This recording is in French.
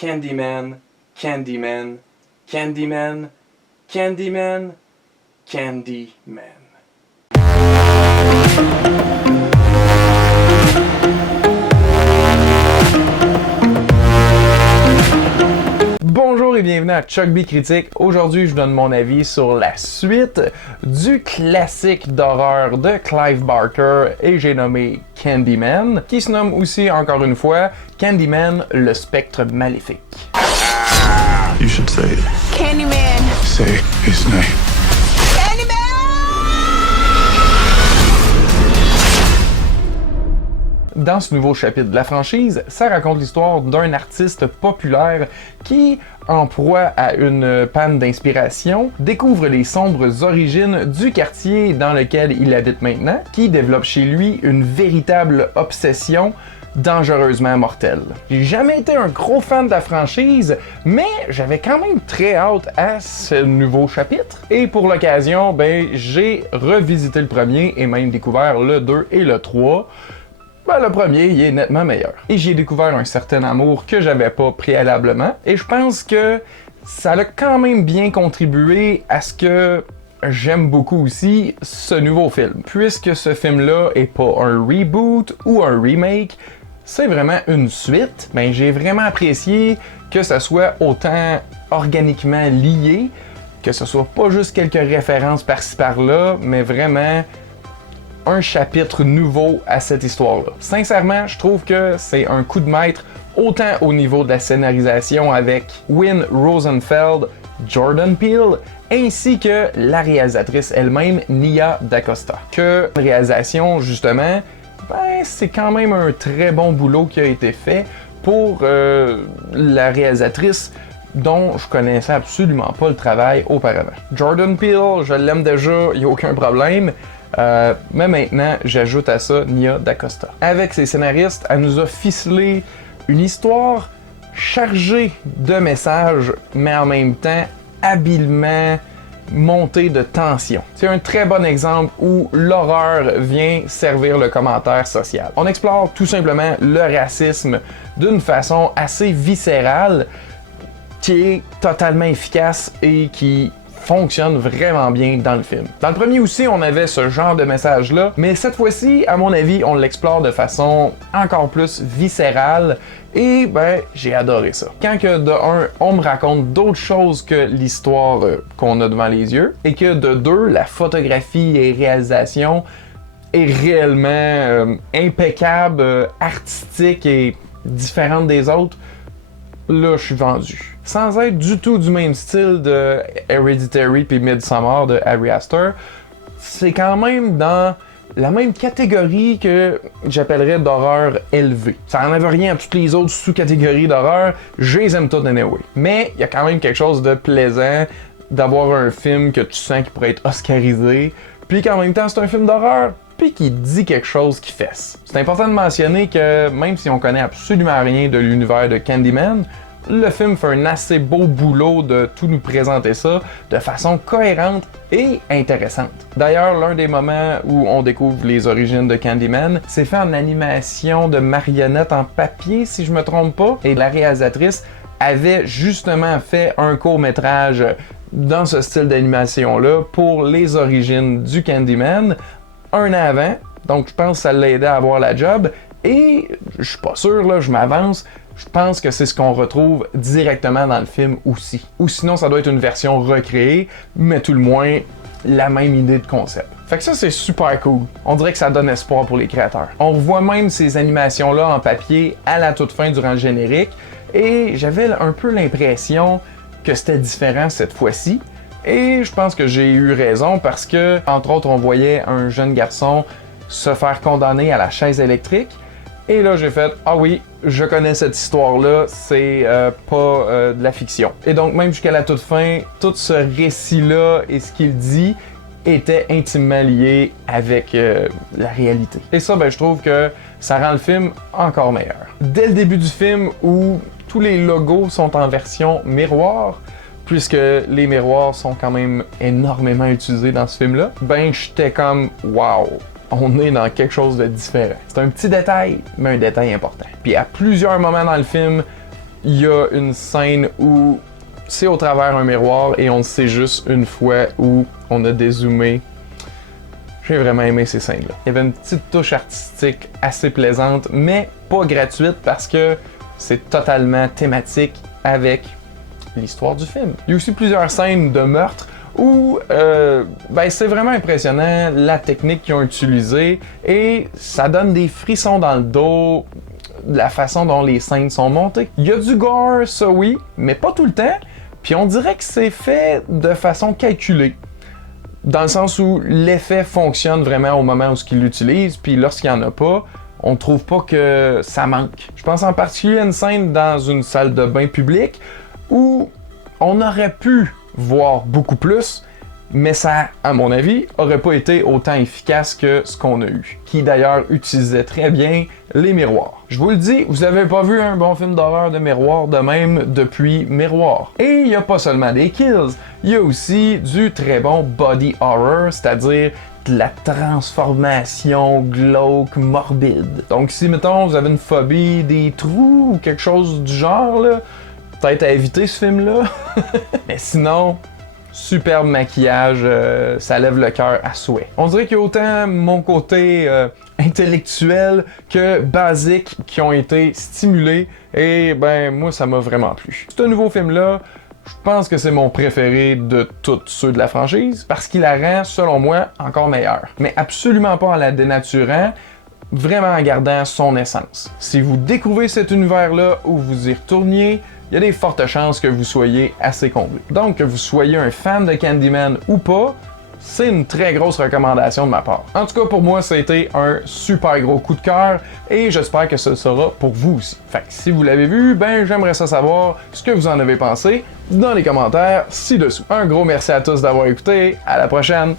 Candyman, Candyman, Candyman, Candyman, Candyman. Bonjour et bienvenue à Chuck B Critique. Aujourd'hui, je vous donne mon avis sur la suite du classique d'horreur de Clive Barker et j'ai nommé Candyman, qui se nomme aussi, encore une fois, Candyman, le spectre maléfique. You should say it. Candyman. Say his name. Candyman! Dans ce nouveau chapitre de la franchise, ça raconte l'histoire d'un artiste populaire qui, en proie à une panne d'inspiration, découvre les sombres origines du quartier dans lequel il habite maintenant, qui développe chez lui une véritable obsession dangereusement mortelle. J'ai jamais été un gros fan de la franchise, mais j'avais quand même très hâte à ce nouveau chapitre. Et pour l'occasion, j'ai revisité le premier et même découvert le 2 et le 3. Le premier, il est nettement meilleur. Et j'ai découvert un certain amour que j'avais pas préalablement. Et je pense que ça a quand même bien contribué à ce que j'aime beaucoup aussi ce nouveau film. Puisque ce film-là est pas un reboot ou un remake, c'est vraiment une suite, j'ai vraiment apprécié que ça soit autant organiquement lié, que ce soit pas juste quelques références par-ci par-là, mais vraiment un chapitre nouveau à cette histoire-là. Sincèrement, je trouve que c'est un coup de maître autant au niveau de la scénarisation avec Win Rosenfeld, Jordan Peele, ainsi que la réalisatrice elle-même, Nia DaCosta. Que la réalisation, justement, c'est quand même un très bon boulot qui a été fait pour la réalisatrice dont je connaissais absolument pas le travail auparavant. Jordan Peele, je l'aime déjà, il n'y a aucun problème. Mais maintenant, j'ajoute à ça Nia DaCosta. Avec ses scénaristes, elle nous a ficelé une histoire chargée de messages, mais en même temps habilement montée de tension. C'est un très bon exemple où l'horreur vient servir le commentaire social. On explore tout simplement le racisme d'une façon assez viscérale, qui est totalement efficace et qui fonctionne vraiment bien dans le film. Dans le premier aussi, on avait ce genre de message-là, mais cette fois-ci, à mon avis, on l'explore de façon encore plus viscérale et j'ai adoré ça. Quand que de un, on me raconte d'autres choses que l'histoire qu'on a devant les yeux et que de deux, la photographie et réalisation est réellement impeccable, artistique et différente des autres, là, je suis vendu. Sans être du tout du même style de Hereditary puis Midsommar de Ari Aster, c'est quand même dans la même catégorie que j'appellerais d'horreur élevée. Ça n'enlève rien à toutes les autres sous-catégories d'horreur, je les aime toutes anyway. Mais il y a quand même quelque chose de plaisant d'avoir un film que tu sens qui pourrait être oscarisé, puis qu'en même temps c'est un film d'horreur, puis qui dit quelque chose qui fesse. C'est important de mentionner que même si on connaît absolument rien de l'univers de Candyman, le film fait un assez beau boulot de tout nous présenter ça de façon cohérente et intéressante. D'ailleurs, l'un des moments où on découvre les origines de Candyman, c'est fait en animation de marionnettes en papier, si je me trompe pas, et la réalisatrice avait justement fait un court-métrage dans ce style d'animation-là pour les origines du Candyman un an avant, donc je pense que ça l'a aidé à avoir la job, et je suis pas sûr, là, je m'avance, je pense que c'est ce qu'on retrouve directement dans le film aussi. Ou sinon, ça doit être une version recréée, mais tout le moins, la même idée de concept. Fait que ça, c'est super cool. On dirait que ça donne espoir pour les créateurs. On revoit même ces animations-là en papier à la toute fin durant le générique, et j'avais un peu l'impression que c'était différent cette fois-ci. Et je pense que j'ai eu raison parce que, entre autres, on voyait un jeune garçon se faire condamner à la chaise électrique. Et là, j'ai fait « Ah oui, je connais cette histoire-là, c'est pas de la fiction. » Et donc, même jusqu'à la toute fin, tout ce récit-là et ce qu'il dit était intimement lié avec la réalité. Et ça, je trouve que ça rend le film encore meilleur. Dès le début du film, où tous les logos sont en version miroir, puisque les miroirs sont quand même énormément utilisés dans ce film-là, j'étais comme « Wow! » On est dans quelque chose de différent. C'est un petit détail, mais un détail important. Puis à plusieurs moments dans le film, il y a une scène où c'est au travers un miroir et on le sait juste une fois où on a dézoomé. J'ai vraiment aimé ces scènes-là. Il y avait une petite touche artistique assez plaisante, mais pas gratuite parce que c'est totalement thématique avec l'histoire du film. Il y a aussi plusieurs scènes de meurtre où c'est vraiment impressionnant la technique qu'ils ont utilisée et ça donne des frissons dans le dos, la façon dont les scènes sont montées. Il y a du gore, ça oui, mais pas tout le temps, puis on dirait que c'est fait de façon calculée. Dans le sens où l'effet fonctionne vraiment au moment où il l'utilise, puis lorsqu'il n'y en a pas, on trouve pas que ça manque. Je pense en particulier à une scène dans une salle de bain publique où on aurait pu voir beaucoup plus, mais ça, à mon avis, aurait pas été autant efficace que ce qu'on a eu, qui d'ailleurs utilisait très bien les miroirs. Je vous le dis, vous avez pas vu un bon film d'horreur de miroir de même depuis Miroir. Et il y a pas seulement des kills, il y a aussi du très bon body horror, c'est-à-dire de la transformation glauque morbide. Donc si, mettons, vous avez une phobie des trous ou quelque chose du genre, là, peut-être à éviter ce film-là. Mais sinon, superbe maquillage, ça lève le cœur à souhait. On dirait qu'il y a autant mon côté intellectuel que basique qui ont été stimulés et moi ça m'a vraiment plu. Ce nouveau film-là, je pense que c'est mon préféré de tous ceux de la franchise parce qu'il la rend, selon moi, encore meilleure. Mais absolument pas en la dénaturant, vraiment en gardant son essence. Si vous découvrez cet univers-là ou vous y retourniez, il y a des fortes chances que vous soyez assez comblé. Donc, que vous soyez un fan de Candyman ou pas, c'est une très grosse recommandation de ma part. En tout cas, pour moi, ça a été un super gros coup de cœur et j'espère que ce sera pour vous aussi. Fait que si vous l'avez vu, j'aimerais ça savoir ce que vous en avez pensé dans les commentaires ci-dessous. Un gros merci à tous d'avoir écouté, à la prochaine!